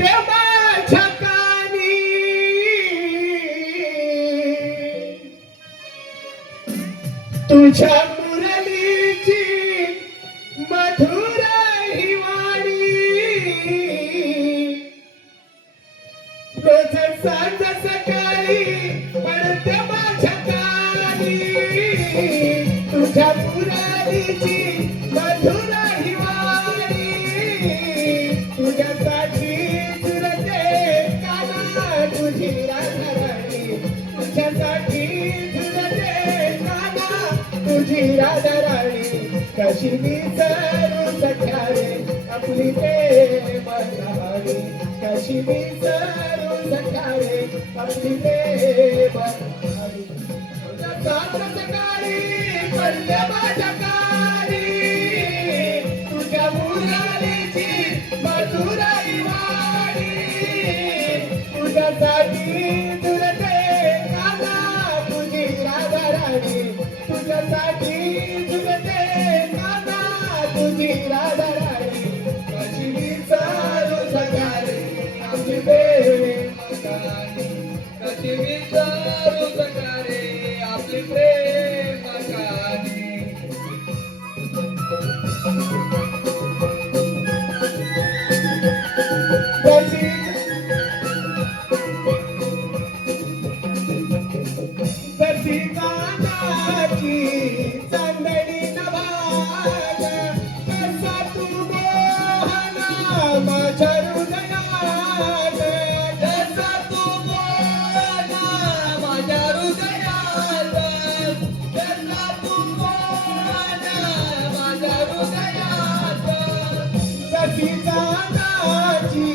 पडते माझ्या कानी तुझ्या मुरलीची मधुर ही वाणी रोज सांज सकाळी पडते माझ्या कानी तुझ्या मुरलीची मधुर ही वाणी तुझ्यासाठी झुरते काना तुझी राधाराणी तुझ्यासाठी झुरते काना तुझी राधाराणी कशी विसरू सख्या रे आपली प्रेम कहाणी कशी विसरू सख्या रे आपली प्रेम कहाणी तुझ्या सकाळी पडल्या माझ्या कानी तुझ्या मुरलीची मधुर ही वाणी तुझ्यासाठी झुरते काना तुझी राधाराणी तुझ्यासाठी झुरते काना तुझी राधाराणी कशी विसरू सख्या रे आपली प्रेम कहाणी कशी विसरू सख्या रे आपली प्रेम कहाणी जशी गाण्याची चांदणी नभाग कसा तू मोहना माझ्या हृदयात कसा तू मोहना माझ्या हृदयात कसा तू मोहना माझ्या हृदयात जशी गाण्याची